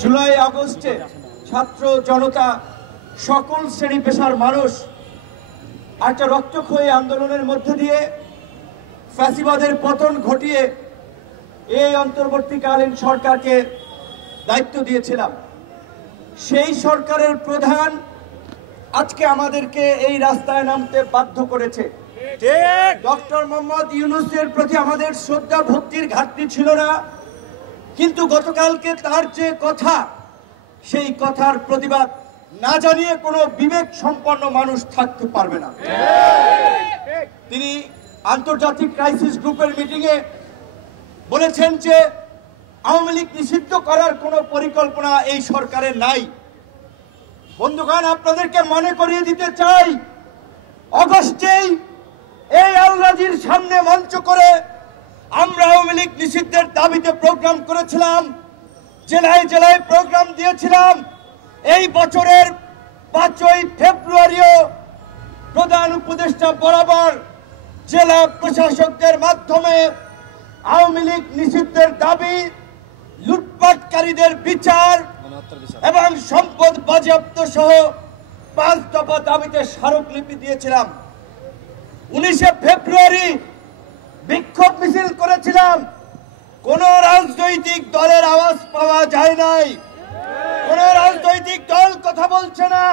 জুলাই আগস্টে ছাত্র জনতা সকল শ্রেণী পেশার মানুষ একটা রক্তক্ষয়ী আন্দোলনের মধ্যে দিয়ে ফ্যাসিবাদের পতন ঘটিয়ে এই অন্তর্বর্তীকালীন সরকারকে দায়িত্ব দিয়েছিলাম। সেই সরকারের প্রধান আজকে আমাদেরকে এই রাস্তায় নামতে বাধ্য করেছে। ডক্টর মোহাম্মদ ইউনূসের প্রতি আমাদের শ্রদ্ধা ভক্তির ঘাটতি ছিল না, কিন্তু গতকালকে তার যে কথা, সেই কথার প্রতিবাদ না জানিয়ে কোনো বিবেক সম্পন্ন মানুষ থাকতে পারবে না। তিনি আন্তর্জাতিক ক্রাইসিস গ্রুপের মিটিংয়ে বলেছেন যে আওয়ামী লীগ নিষিদ্ধ করার কোনো পরিকল্পনা এই সরকারের নাই। বন্ধুগণ, আপনাদেরকে মনে করিয়ে দিতে চাই, অগস্টেই এই আল-রাজির সামনে মঞ্চ করে আমরা আওয়ামী লীগ নিষিদ্ধের দাবিতে প্রোগ্রাম করেছিলাম, জেলায় জেলায় প্রোগ্রাম দিয়েছিলাম। এই বছরের 5ই ফেব্রুয়ারিও প্রধান উপদেষ্টা বরাবর জেলা প্রশাসকদের মাধ্যমে আওয়ামী লীগ নিষিদ্ধের দাবি, লুটপাটকারীদের বিচার এবং সম্পদ বাজেয়াপ্ত সহ 5 দফা দাবিতে স্মারকলিপি দিয়েছিলাম। 19শে ফেব্রুয়ারি বিক্ষোভ মিছিল করেছিলাম। কোন রাজনৈতিক দলের আওয়াজ পাওয়া যায় নাই, কোন রাজনৈতিক দল কথা বলছে না।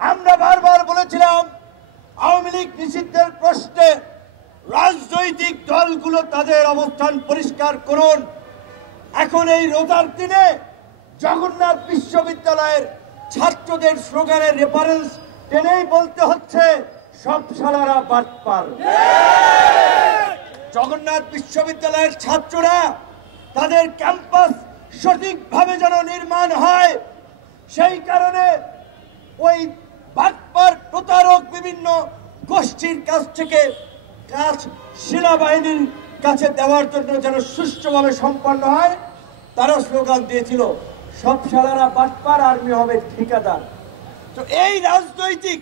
আমরা বারবার বলেছিলাম আওয়ামী লীগ নিষিদ্ধের প্রশ্নে রাজনৈতিক দলগুলো তাদের অবস্থান পরিষ্কার করুন। এখন এই রোজার দিনে জগন্নাথ বিশ্ববিদ্যালয়ের ছাত্রদের স্লোগানের রেফারেন্স টেনেই বলতে হচ্ছে সব শালারা বাটপার। জগন্নাথ বিশ্ববিদ্যালয়ের ছাত্ররা তাদের ক্যাম্পাস সঠিকভাবে যেন নির্মাণ হয়, সেই কারণে ওই বাটপার প্রতারক বিভিন্ন গোষ্ঠীর কাছ থেকে কাজ সেনাবাহিনীর কাছে দেওয়ার জন্য যেন সুষ্ঠুভাবে সম্পন্ন হয়, তারা স্লোগান দিয়েছিল সব শালারা বাটপার, আর্মি হবে ঠিকাদার। তো এই রাজনৈতিক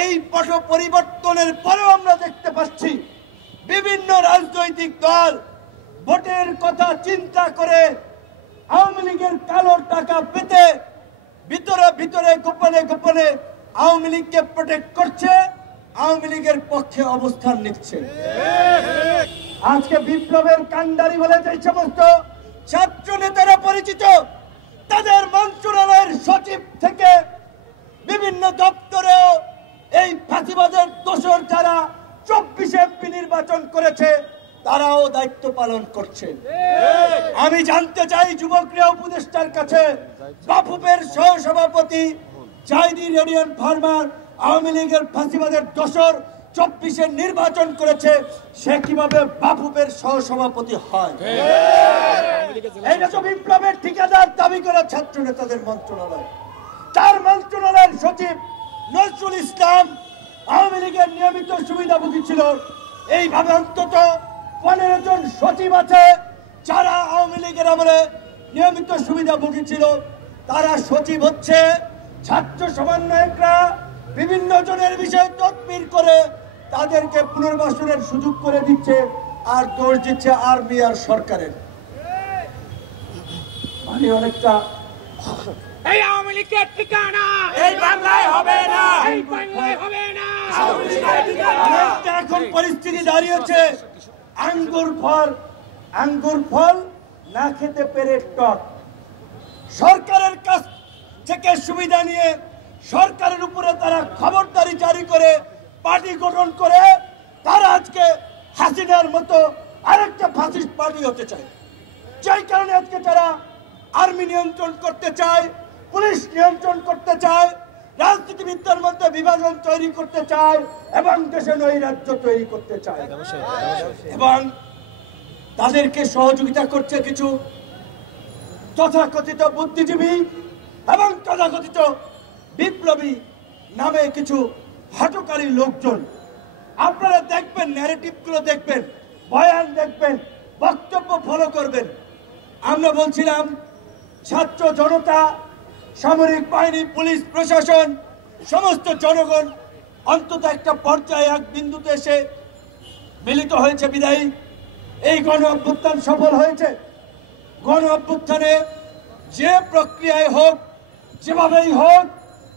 এই পট পরিবর্তনের পরেও আমরা দেখতে পাচ্ছি বিভিন্ন রাজনৈতিক দল ভোটের কথা চিন্তা করে আওয়ামী লীগের কালো টাকা পেতে ভিতরে ভিতরে গোপনে গোপনে আওয়ামী লীগকে প্রোটেক্ট করছে, আওয়ামী লীগের পক্ষে অবস্থান নিচ্ছে। আজকে বিপ্লবের কান্ডারি বলে যে সমস্ত ছাত্র নেতারা পরিচিত, তাদের মন্ত্রণালয়ের সচিব থেকে বিভিন্ন দপ্তরেও এই ফাঁসিবাদের দোসর যারা 24 এমপি নির্বাচন করেছে তারাও দায়িত্ব পালন করছে। আমি জানতে চাই যুবকরা উপদেষ্টার কাছে, বাফুফের সহসভাপতি জাহিদি রেডিয়ান ফার্মার আওয়ামী লীগের ফাঁসিবাদের দোসর 24-এ নির্বাচন করেছে, সে কিভাবে বাফুফের সহসভাপতি হয়? এইটা তো বিপ্লবের ঠিকাদার দাবি করে ছাত্র নেতাদের মন্ত্রণালয়। তার মন্ত্রণালয়ের সচিব নজরুল ইসলাম আওয়ামী লীগের নিয়মিত সুবিধাভোগী ছিল। এইভাবে অন্তত 15 জন সচিব আছে যারা আওয়ামী লীগের আমলে নিয়মিত সুবিধাভোগী ছিল। তারা সচিব হচ্ছে, ছাত্র সমন্বয়করা বিভিন্ন জনের বিষয়ে তদবির করে তাদেরকে পুনর্বাসনের সুযোগ করে দিচ্ছে, আর দোষ দিচ্ছে আর্মি আর সরকারের। মানে অনেকটা এই আওয়ামী লীগের ঠিকানা এই বাংলায় হবে না, এই বাংলায় হবে না। এখন পরিস্থিতি দাঁড়িয়েছে আঙ্গুর ফল না খেতে পেরে টক। সরকারের কাছ থেকে সুবিধা নিয়ে সরকারের উপরে তারা খবরদারি জারি করে পার্টি গঠন করে তারা আজকে হাসিনার মতো আরেকটা ফাসিস্ট পার্টি হতে চায়। যেই কারণে আজকে তারা আর্মি নিয়ন্ত্রণ করতে চায়, পুলিশ নিয়ন্ত্রণ করতে চায়, রাজনীতিবিদদের মধ্যে বিভাজন তৈরি করতে চায় এবং দেশে নৈরাজ্য তৈরি করতে চায়। এবং তাদেরকে সহযোগিতা করছে কিছু তথাকথিত বুদ্ধিজীবী এবং তথাকথিত বিপ্লবী নামে কিছু হঠকারী লোকজন। আপনারা দেখবেন, ন্যারেটিভগুলো দেখবেন, বয়ান দেখবেন, বক্তব্য ফলো করবেন। আমরা বলছিলাম ছাত্র জনতা, সামরিক বাহিনী, পুলিশ প্রশাসন, সমস্ত জনগণ অন্তত একটা পর্যায়ে এক বিন্দুতে এসে মিলিত হয়েছে বিদায়ী এই গণ অভ্যুত্থান সফল হয়েছে। গণ অভ্যুত্থানে যে প্রক্রিয়ায় হোক, যেভাবেই হোক,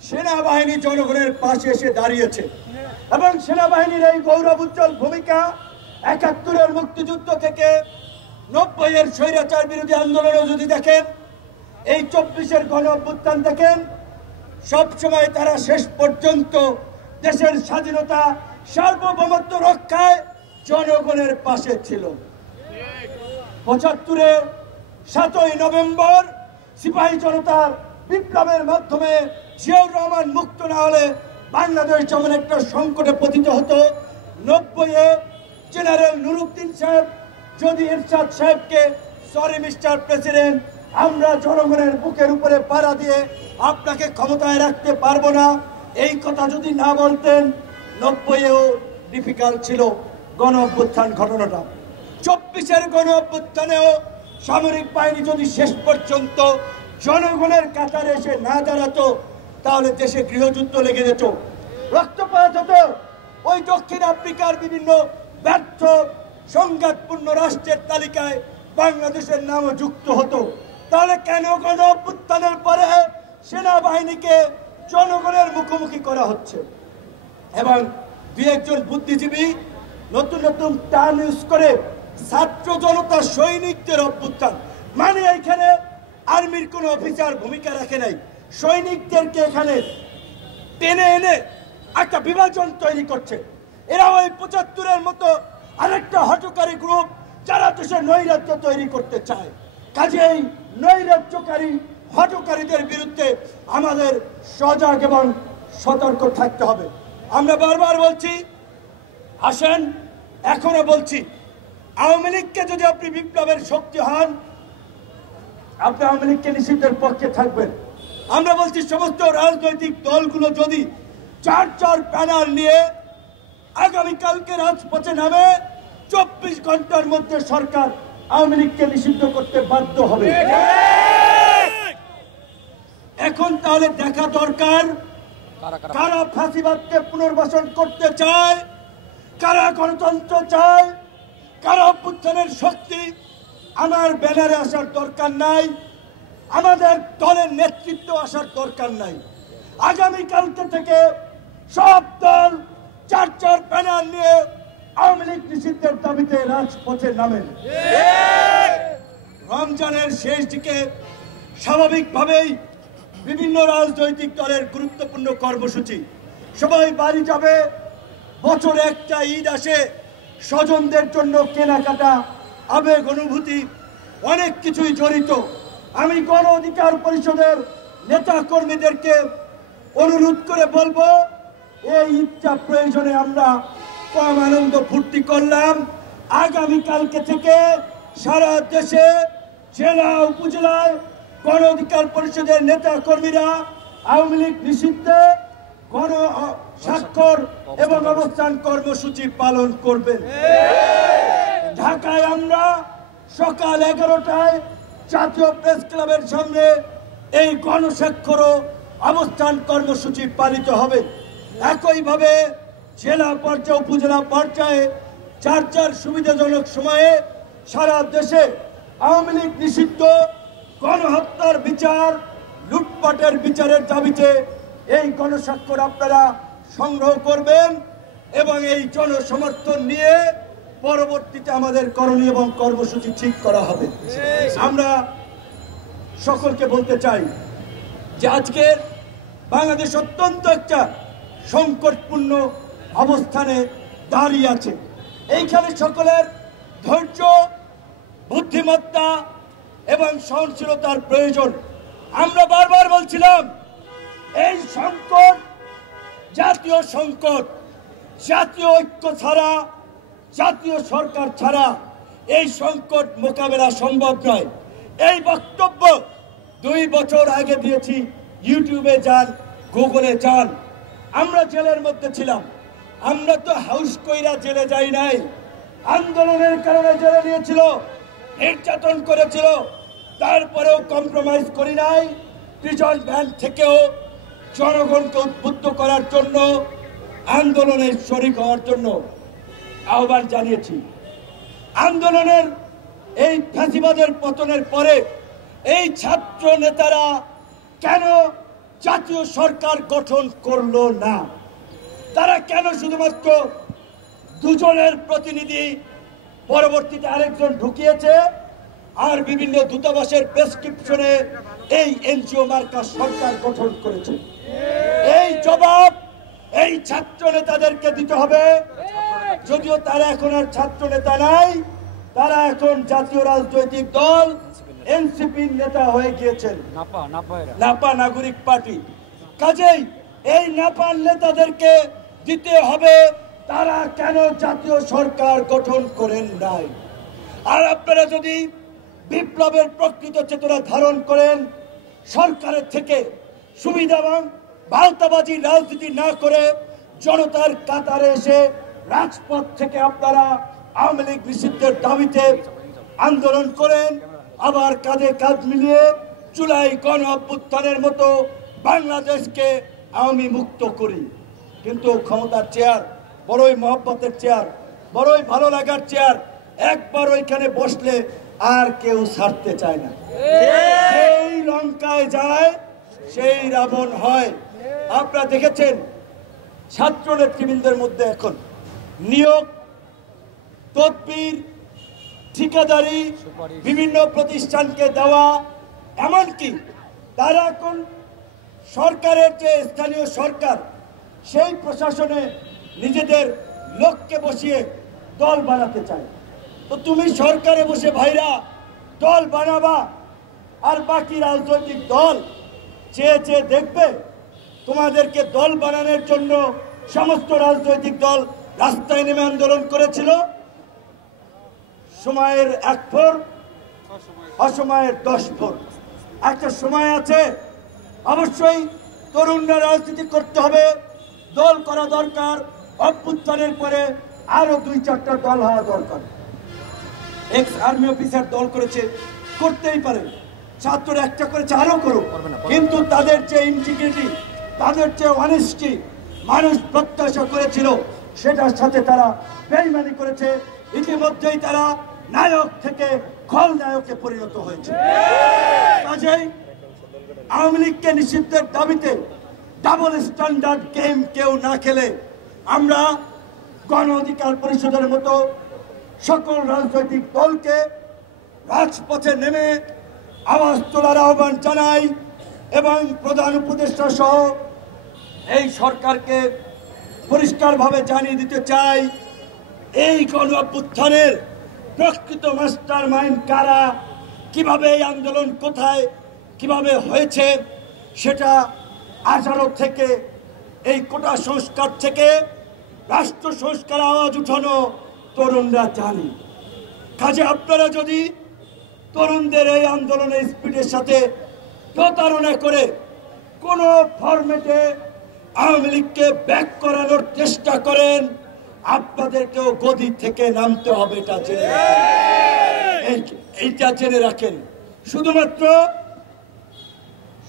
সেনাবাহিনী জনগণের পাশে এসে দাঁড়িয়েছে এবং সেনাবাহিনীর এই গৌরব উজ্জ্বল ভূমিকা ৭১-এর মুক্তিযুদ্ধ থেকে ৯০-এর স্বৈরাচার বিরোধী আন্দোলনে যদি দেখেন, এই ২৪-এর গণ অভ্যুত্থান দেখেন, সবসময় তারা শেষ পর্যন্ত দেশের স্বাধীনতা সার্বভৌমত্ব রক্ষায় জনগণের পাশে ছিল। ৭৫-এর ৭ই নভেম্বর সিপাহী জনতার বিপ্লবের মাধ্যমে জিয়াউর রহমান মুক্ত না হলে বাংলাদেশ যেমন একটা সংকটে পতিত হতো, ৯০-এ জেনারেল নুরুদ্দিন সাহেব যদি এরশাদ সাহেবকে সরি মিস্টার প্রেসিডেন্ট, আমরা জনগণের বুকের উপরে পাড়া দিয়ে আপনাকে ক্ষমতায় রাখতে পারবো না, এই কথা যদি না বলতেন, ৯০-এও ডিফিকাল্ট ছিল গণ অভ্যুত্থান ঘটনাটা। ২৪-এর গণ অভ্যুত্থানেও সামরিক বাহিনী যদি শেষ পর্যন্ত জনগণের কাতারে এসে না দাঁড়াতো, তাহলে দেশে গৃহযুদ্ধ লেগে যেত, রক্তপাত হতো, ওই দক্ষিণ আফ্রিকার বিভিন্ন ব্যর্থ সংঘাতপূর্ণ রাষ্ট্রের তালিকায় বাংলাদেশের নামও যুক্ত হতো। তাহলে কেন গণ অভ্যুত্থানের পরে সেনাবাহিনীকে জনগণের মুখোমুখি করা হচ্ছে? এবং দুই একজন বুদ্ধিজীবী নতুন নতুন টার্ম ইউজ করে ছাত্র জনতা সৈনিকদের অভ্যুত্থান, মানে এখানে আর্মির কোনো অফিসার ভূমিকা রাখে নাই, সৈনিকদেরকে এখানে টেনে এনে একটা বিভাজন তৈরি করছে। এরা ওই ৭৫-এর মতো আরেকটা হঠকারী গ্রুপ যারা দেশের নৈরাজ্য তৈরি করতে চায়। কাজেই নৈরাজ্যকারী হঠকারীদের বিরুদ্ধে আমাদের সজাগ এবং সতর্ক থাকতে হবে। আমরা বারবার বলছি, আসেন, এখনো বলছি, আওয়ামী লীগকে যদি আপনি বিপ্লবের শক্তি হন, আপনি আওয়ামী লীগকে নিষিদ্ধের পক্ষে থাকবেন। আমরা বলছি সমস্ত রাজনৈতিক দলগুলো যদি ৪ ব্যানার নিয়ে আগামীকালকে রাজপথে নামে, ২৪ ঘন্টার মধ্যে সরকার আওয়ামী লীগকে নিষিদ্ধ করতে বাধ্য হবে। এখন তাহলে দেখা দরকার কারা ফাঁসিবাদকে পুনর্বাসন করতে চায়, কারা গণতন্ত্র চায়, কারা অভ্যুত্থানের শক্তি। আমার ব্যানারে আসার দরকার নাই, আমাদের দলের নেতৃত্ব আসার দরকার নাই। আগামীকালকে থেকে সব দল ৪ ব্যানার নিয়ে আওয়ামী লীগ নিষিদ্ধের দাবিতে রাজপথে নামেন। রমজানের শেষ দিকে স্বাভাবিকভাবেই বিভিন্ন রাজনৈতিক দলের গুরুত্বপূর্ণ কর্মসূচি, সবাই বাড়ি যাবে, বছরে একটা ঈদ আসে, স্বজনদের জন্য কেনাকাটা, আবেগ অনুভূতি, অনেক কিছুই জড়িত। আমি গণ অধিকার পরিষদের নেতা কর্মীদেরকে অনুরোধ করে বলবো, এই ঈদটা প্রয়োজনে আমরা কম আনন্দ ফুর্তি করলাম, আগামীকালকে থেকে সারা দেশে জেলা উপজেলায় গণ অধিকার পরিষদের নেতা কর্মীরা আওয়ামী লীগ নিষিদ্ধে গণ স্বাক্ষর এবং অবস্থান কর্মসূচি পালন করবেন। ঢাকায় আমরা সকাল 11টায় জাতীয় প্রেস ক্লাবের সামনে এই গণস্বাক্ষর অবস্থান কর্মসূচি পালিত হবে। একইভাবে জেলা পর্যায়ে, উপজেলা পর্যায়ে ৪ সুবিধাজনক সময়ে সারা দেশে আওয়ামী লীগ নিষিদ্ধ, গণহত্যার বিচার, লুটপাটের বিচারের দাবিতে এই গণস্বাক্ষর আপনারা সংগ্রহ করবেন এবং এই জনসমর্থন নিয়ে পরবর্তীতে আমাদের করণীয় এবং কর্মসূচি ঠিক করা হবে। আমরা সকলকে বলতে চাই যে আজকের বাংলাদেশ অত্যন্ত একটা সংকটপূর্ণ অবস্থানে দাঁড়িয়ে আছে। এইখানে সকলের ধৈর্য, বুদ্ধিমত্তা এবং সহনশীলতার প্রয়োজন। আমরা বারবার বলছিলাম, এই সংকট জাতীয় সংকট, জাতীয় ঐক্য ছাড়া, জাতীয় সরকার ছাড়া এই সংকট মোকাবেলা সম্ভব নয়। এই বক্তব্য 2 বছর আগে দিয়েছি। ইউটিউবে যান, গুগলে যান। আমরা জেলের মধ্যে ছিলাম, আমরা তো হাউস কইরা জেলে যাই নাই, আন্দোলনের কারণে জেলে নিয়েছিল, নির্যাতন করেছিল, তারপরেও কম্প্রোমাইজ করি নাই। প্রিজন ভ্যান থেকেও জনগণকে উদ্বুদ্ধ করার জন্য, আন্দোলনের শরিক হওয়ার জন্য আহ্বান জানিয়েছি। আন্দোলনের এই ফ্যাসিবাদের পতনের পরে এই ছাত্র নেতারা কেন জাতীয় সরকার গঠন করলো না? তারা কেন শুধুমাত্র দুজনের প্রতিনিধি, পরবর্তীতে আরেকজন ঢুকিয়েছে, আর বিভিন্ন দূতাবাসের প্রেসক্রিপশনে এই এনজিও মার্কা সরকার গঠন করেছে? এই জবাব এই ছাত্র নেতাদেরকে দিতে হবে। যদিও তারা এখন আর ছাত্র নেতা নাই, তারা এখন জাতীয় রাজনৈতিক দল এনসিপির নেতা হয়ে গিয়েছেন, নাপা নাগরিক পার্টি। কাজেই এই নাপার নেতাদেরকে দিতে হবে তারা কেন জাতীয় সরকার গঠন করেন নাই। আর আপনারা যদি বিপ্লবের প্রকৃত চেতনা ধারণ করেন, সরকারের থেকে সুবিধাবান ভাওতাবাজি রাজনীতি না করে জনতার কাতারে এসে রাজপথ থেকে আপনারা আওয়ামী লীগ নিষিদ্ধের দাবিতে আন্দোলন করেন, আবার কাঁধে কাঁধ মিলিয়ে জুলাই গণ অভ্যুত্থানের মতো বাংলাদেশকে আওয়ামী মুক্ত করি। কিন্তু ক্ষমতার চেয়ার বড়ই মহব্বতের চেয়ার, বড়ই ভালো লাগার চেয়ার, একবার ওইখানে বসলে আর কেউ ছাড়তে চায় না। সেই লঙ্কায় যায় সেই রাবণ হয়। আপনারা দেখেছেন ছাত্র নেতৃবৃন্দের মধ্যে এখন নিয়োগ, তদবির, ঠিকাদারি, বিভিন্ন প্রতিষ্ঠানকে দেওয়া, এমনকি তারা এখন সরকারের যে স্থানীয় সরকার সেই প্রশাসনে নিজেদের লোককে বসিয়ে দল বানাতে চায়। তো তুমি সরকারে বসে ভাইরা দল বানাবা, আর বাকি রাজনৈতিক দল চেয়ে চেয়ে দেখবে? তোমাদেরকে দল বানানোর জন্য সমস্ত রাজনৈতিক দল রাস্তায় নেমে আন্দোলন করেছিল। সময়ের 1 ভোর, অসময়ের 10 ভোর। একটা সময় আছে, অবশ্যই তরুণরা রাজনীতি করতে হবে, দল করা দরকার। অভ্যুত্থানের পরে আরো 2-4টা দল হওয়া দরকার। এক্স আর্মি অফিসার দল করেছে, করতেই পারে, ছাত্ররা একটা করেছে, আরো করুক। কিন্তু তাদের যে ইন্টিগ্রিটি, তাদের যে অনেস্টি মানুষ প্রত্যাশা করেছিল, সেটার সাথে তারা বেইমানি করেছে। ইতিমধ্যেই তারা নায়ক থেকে খলনায়কে পরিণত হয়েছে। কাজেই আওয়ামী লীগকে নিষিদ্ধের দাবিতে ডাবল স্ট্যান্ডার্ড গেম কেউ না খেলে আমরা গণ অধিকার পরিষদের মতো সকল রাজনৈতিক দলকে রাজপথে নেমে আওয়াজ তোলার আহ্বান জানাই এবং প্রধান উপদেষ্টা সহ এই সরকারকে পরিষ্কারভাবে জানিয়ে দিতে চাই, এই গণ অভ্যুত্থানের প্রকৃত মাস্টার মাইন্ড কারা, কিভাবে এই আন্দোলন কোথায় কিভাবে হয়েছে, সেটা 18 থেকে এই কোটা সংস্কার থেকে রাষ্ট্র সংস্কার আওয়াজ উঠানো তরুণরা জানি। কাজে আপনারা যদি তরুণদের এই আন্দোলনের স্পিডের সাথে প্রতারণা করে কোনো ফরম্যাটে আওয়ামী লীগকে ব্যাক করানোর চেষ্টা করেন, আপনাদেরকেও গদি থেকে নামতে হবে, এইটা জেনে রাখেন। শুধুমাত্র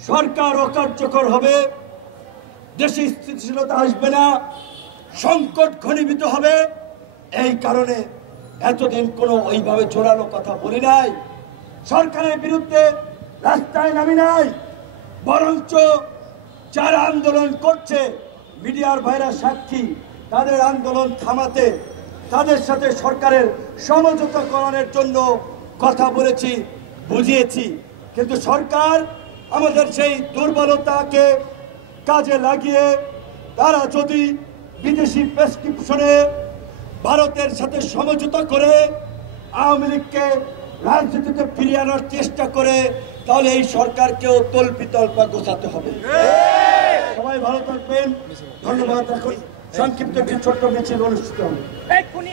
সরকার অকার্যকর হবে, দেশে স্থিতিশীলতা আসবে না, সংকট ঘনীভূত হবে। এই কারণে এতদিন কোনো ওইভাবে জোরালো কথা বলি নাই, সরকারের বিরুদ্ধে রাস্তায় নামি নাই। বরঞ্চ যারা আন্দোলন করছে, মিডিয়ার ভাইরা সাক্ষী, তাদের আন্দোলন থামাতে, তাদের সাথে সরকারের সমঝোতা করানোর জন্য কথা বলেছি, বুঝিয়েছি। কিন্তু সরকার আমাদের সেই দুর্বলতাকে কাজে লাগিয়ে তারা যদি বিদেশি প্রেসক্রিপশনে ভারতের সাথে সমঝোতা করে আওয়ামী লীগকে রাজনীতিতে ফিরিয়ে আনার চেষ্টা করে, তাহলে এই সরকারকেও তল্পা গোছাতে হবে। সবাই ভালো থাকবেন, ধন্যবাদ। এখন সংক্ষিপ্ত একটি ছোট্ট মিছিল অনুষ্ঠিত হবে।